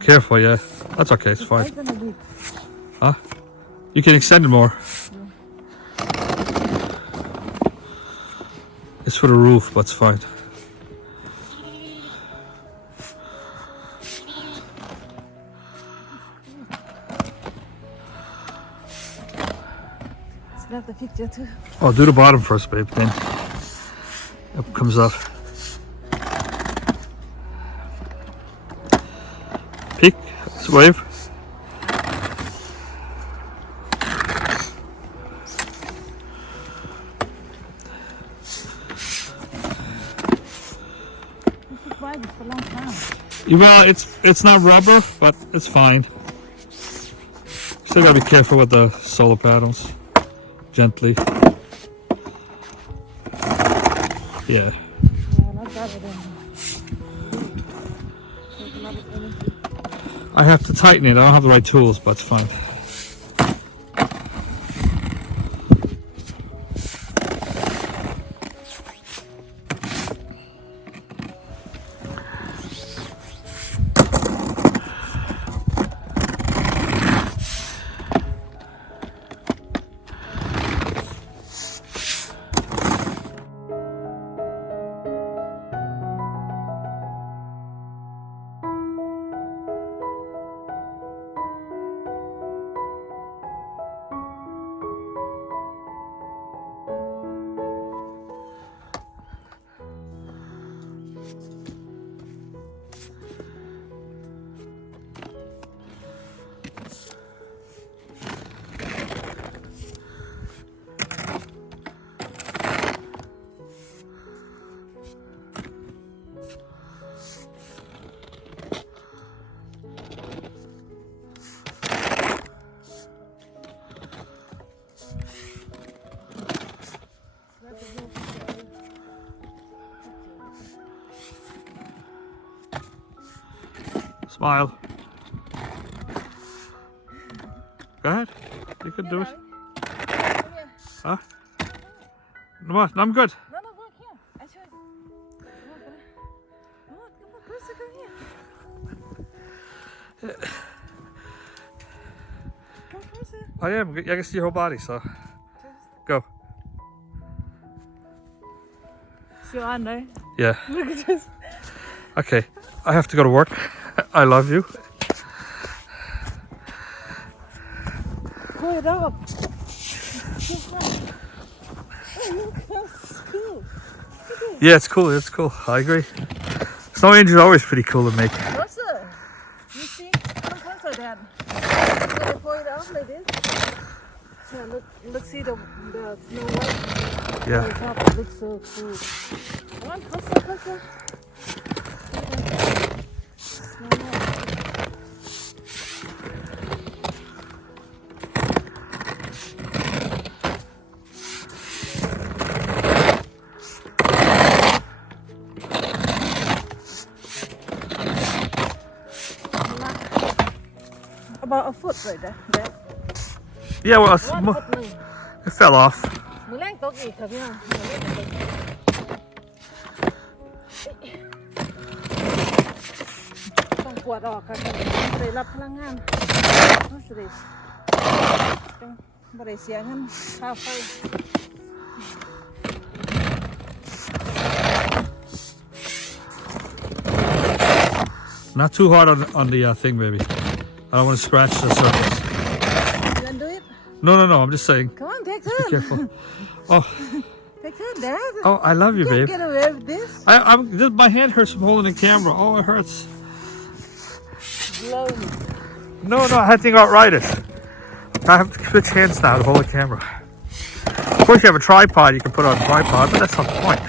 careful, yeah. That's okay, it's fine. Huh? You can extend it more. It's for the roof, but it's fine. Snap the picture too. Oh, do the bottom first, babe, then it comes up. Peek, wave. For a long time. Well, it's not rubber, but it's fine. Still gotta be careful with the solar panels. Gently. Yeah. Yeah, not better than. I have to tighten it. I don't have the right tools, but it's fine. Smile. Go ahead. You can do it. Huh? No, what? No, I'm good. No, look here. I show you. Look, come on, closer, come here. Come closer. I am. I can see your whole body, so go. See you on there. Yeah. Look at this. Okay. I have to go to work. I love you. Pull it up. Oh, look, that's cool. Yeah, it's cool. It's cool. I agree. Snow angel is always pretty cool to make. Closer. You see? Come closer, Dad. So they pull it out like this. Yeah, look, see the snow white. Yeah. The top, it looks so cool. Come on, closer. About a foot right there. Yeah, well, 1 foot นึง it fell off. มือแรงตกอีกครับพี่น้องต้องกวาดออกค่ะจะได้รับพลังงานต้องสิได้ต้องบ่ได้เสียเงินค่าไฟ Not too hard on the thing, baby. I don't want to scratch the surface. You gonna do it? No. I'm just saying. Come on, take Be turn. careful. Oh, Take turn, Dad. oh, I love you, You can't babe. get away with this. My hand hurts from holding the camera. Oh, it hurts. Blow. No, I had to think outright it. I have to switch hands now to hold the camera. Of course, you have a tripod. You can put on a tripod, but that's not the point.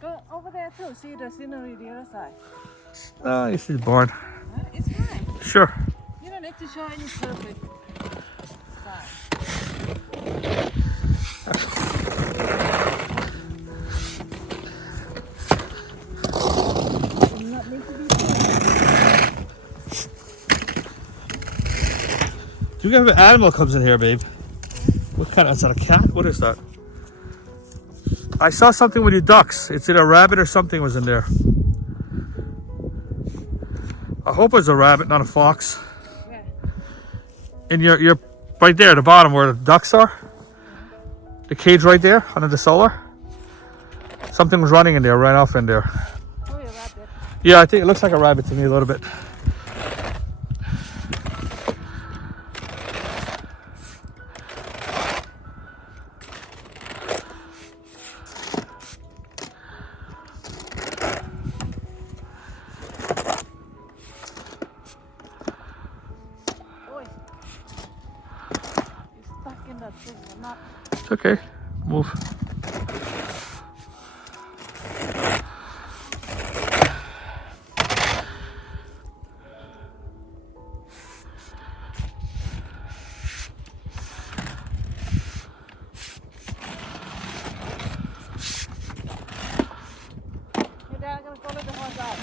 Go over there too. See the scenery the other side. Oh, you see the barn. Huh? It's fine. Sure. You don't need to show any perfect side. not need to be. Do you have an animal comes in here, babe? What kind of, is that a cat? What is that? I saw something with your ducks. It's either a rabbit or something was in there. I hope it's a rabbit, not a fox. Where? And you're right there at the bottom where the ducks are. The cage right there under the solar. Something was running in there, ran off in there. Probably a rabbit. Yeah, I think it looks like a rabbit to me a little bit. Boy, you're stuck in that thing or not. It's okay. Move. Your dad gonna follow the horse out.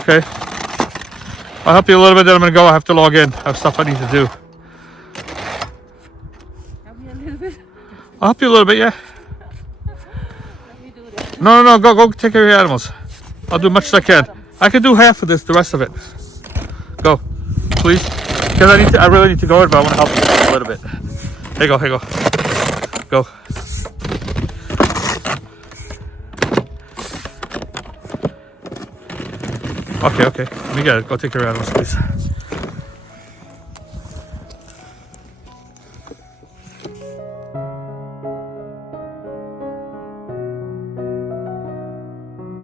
Okay. I'll help you a little bit, then I'm gonna go. I have to log in. I have stuff I need to do. Help me a little bit. I'll help you a little bit, yeah? Let me do this. No, go take care of your animals. I'll do as much as I can. I can do half of this, the rest of it. Go, please. Because I really need to go in, but I want to help you a little bit. Here you go. Go. Okay. Let me get it. Go take care of your animals, please.